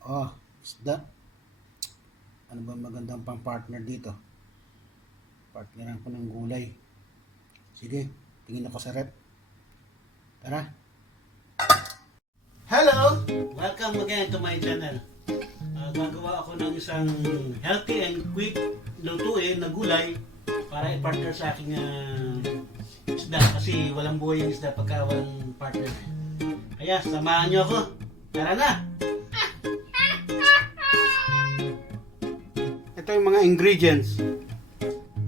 Oh, isda. Ano ba magandang pang partner dito? Partneran ko ng gulay. Sige, tingin ako sa rep. Tara. Hello! Welcome again to my channel. Gagawa ako ng isang healthy and quick lutuin na gulay para i-partner sa aking isda. Kasi walang buhay yung isda pagka walang partner. Kaya samahan nyo ako. Tara na! Ito yung mga ingredients.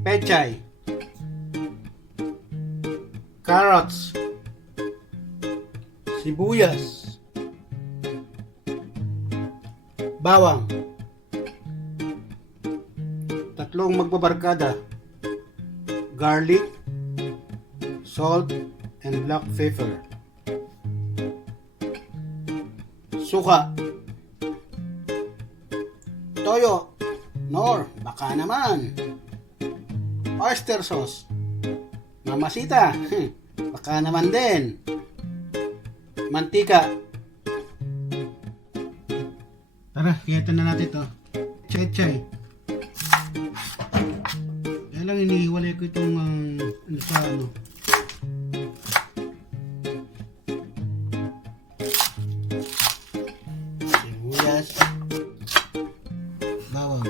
Petchay, carrots, sibuyas, bawang, tatlong magbabarkada, garlic, salt, and black pepper, suka, toyo, nor, baka naman, oyster sauce, mamasita, baka naman din, mantika. Tara, kiyata na natin ito. Petchay. Kaya lang inihiwalay ko itong ano sa ano. Sibuyas. Bawang.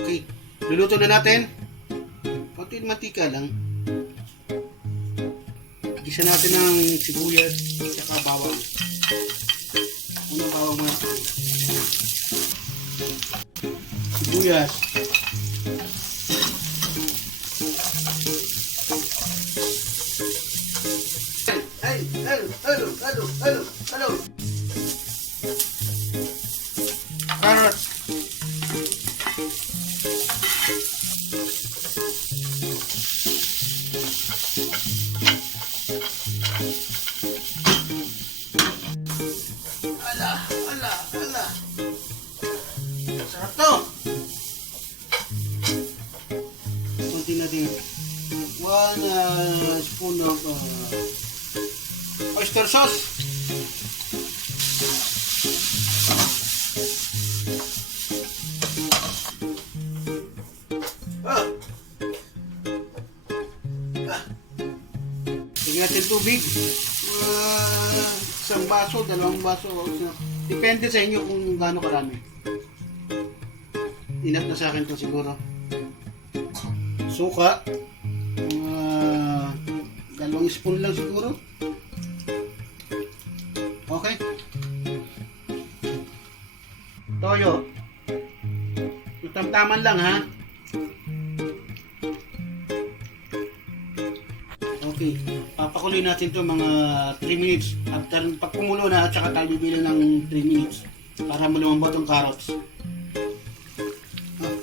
Okay, luluto na natin. Konting mantika lang. Gisa natin ng sibuyas at saka bawang. Unang bawang muna. Sibuyas. Hello. Carrots. Ala. Sarap to. Kunti natin 1 spoon of oyster sauce. Lagyan natin tubig. Isang baso, 2 baso. Depende sa inyo kung gaano karami. Enough na sa akin to siguro. Suka. 2 spoon lang siguro. Okay. Toyo. Tamtaman lang ha. Okay. Papakuloy natin to mga 3 minutes. After pag kumulo na at saka tayo bibilang ng 3 minutes para lumambot ang carrots.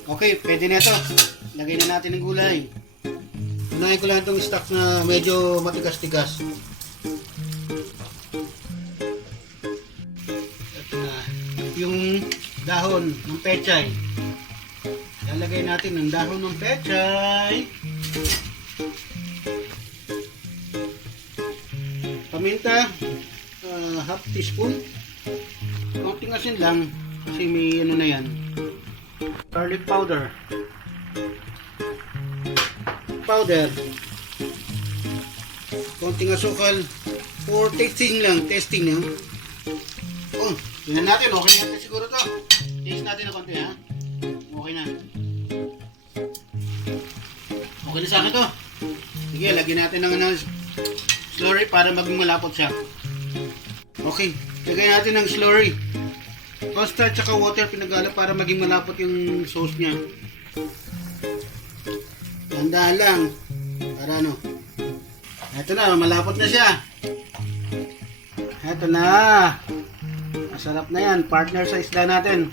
Okay, pwede na ito. Lagay na natin ng gulay. Unahin ko lang itong stock na medyo matigas-tigas. Ito na. Yung dahon ng petchay. Lalagay natin ng dahon ng petchay. Paminta, half teaspoon. Konting asin lang kasi may ano na yan. Garlic powder. Konting asukal for tasting lang. Oh, tingnan natin. Okay na natin siguro to. Taste natin na konti ha. Okay na. Okay na sa akin to. Sige, lagyan natin ng slurry para maging malapot siya. Okay, lagyan natin ng slurry. Cornstarch at water pinagala para maging malapot yung sauce niya. Tandaan lang. Para ano. Ito na, malapot na siya. Ito na. Masarap na yan. Partner sa isda natin.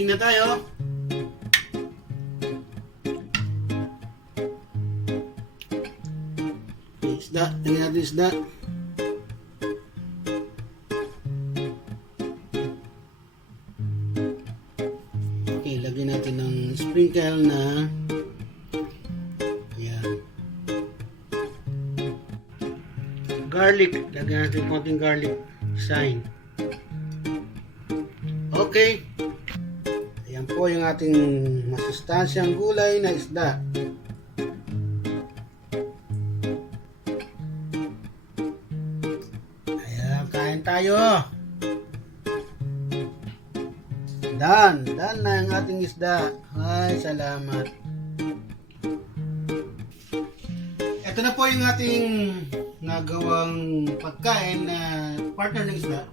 waiting na tayo. Isda, tingnan natin isda. Okay, lagyan natin ng sprinkle na ayan. Garlic, lagyan natin konting garlic sign. Okay. Ayan po yung ating masustansyang gulay na isda. Kain tayo. Dan na ang ating isda. Ay, salamat. Ito na po yung ating nagawang pagkain na partner ng isda.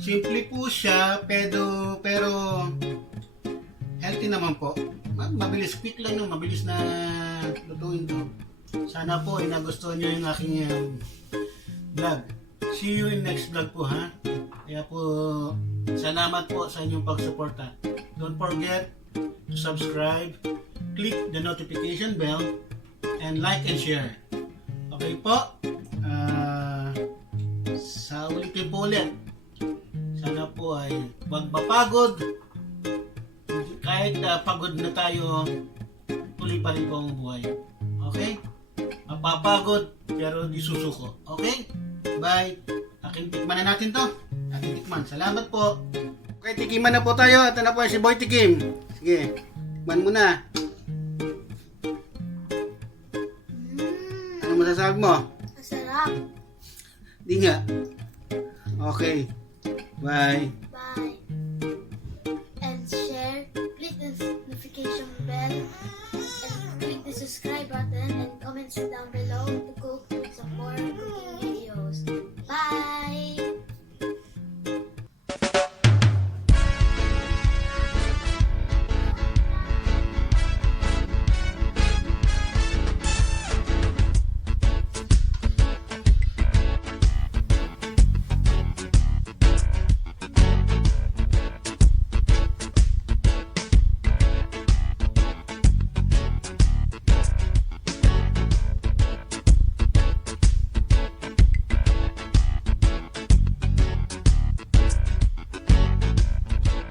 Simple po siya, pero healthy naman po. Mabilis, quick lang no, mabilis na lutuin to. Sana po ay nagustuhan nyo yung aking vlog. See you in next vlog po ha. Kaya po, salamat po sa inyong pagsuporta. Don't forget to subscribe, click the notification bell, and like and share. Okay po? Sa ulitin po ulit. Sana po ay huwag mapagod. Kahit pagod na tayo, tuloy pa rin po ang buhay. Okay? Mapapagod, pero di susuko. Okay? Bye. Tikman na natin to. Ating tikman. Salamat po. Okay, tikiman na po tayo. Ito na po si Boy Tikim. Sige, tikman mo na. Ano masasabi mo? Masarap. Di nga. Okay. Bye. Bye. And share. Click the notification bell. And click the subscribe button. And comments down below to cook some more cooking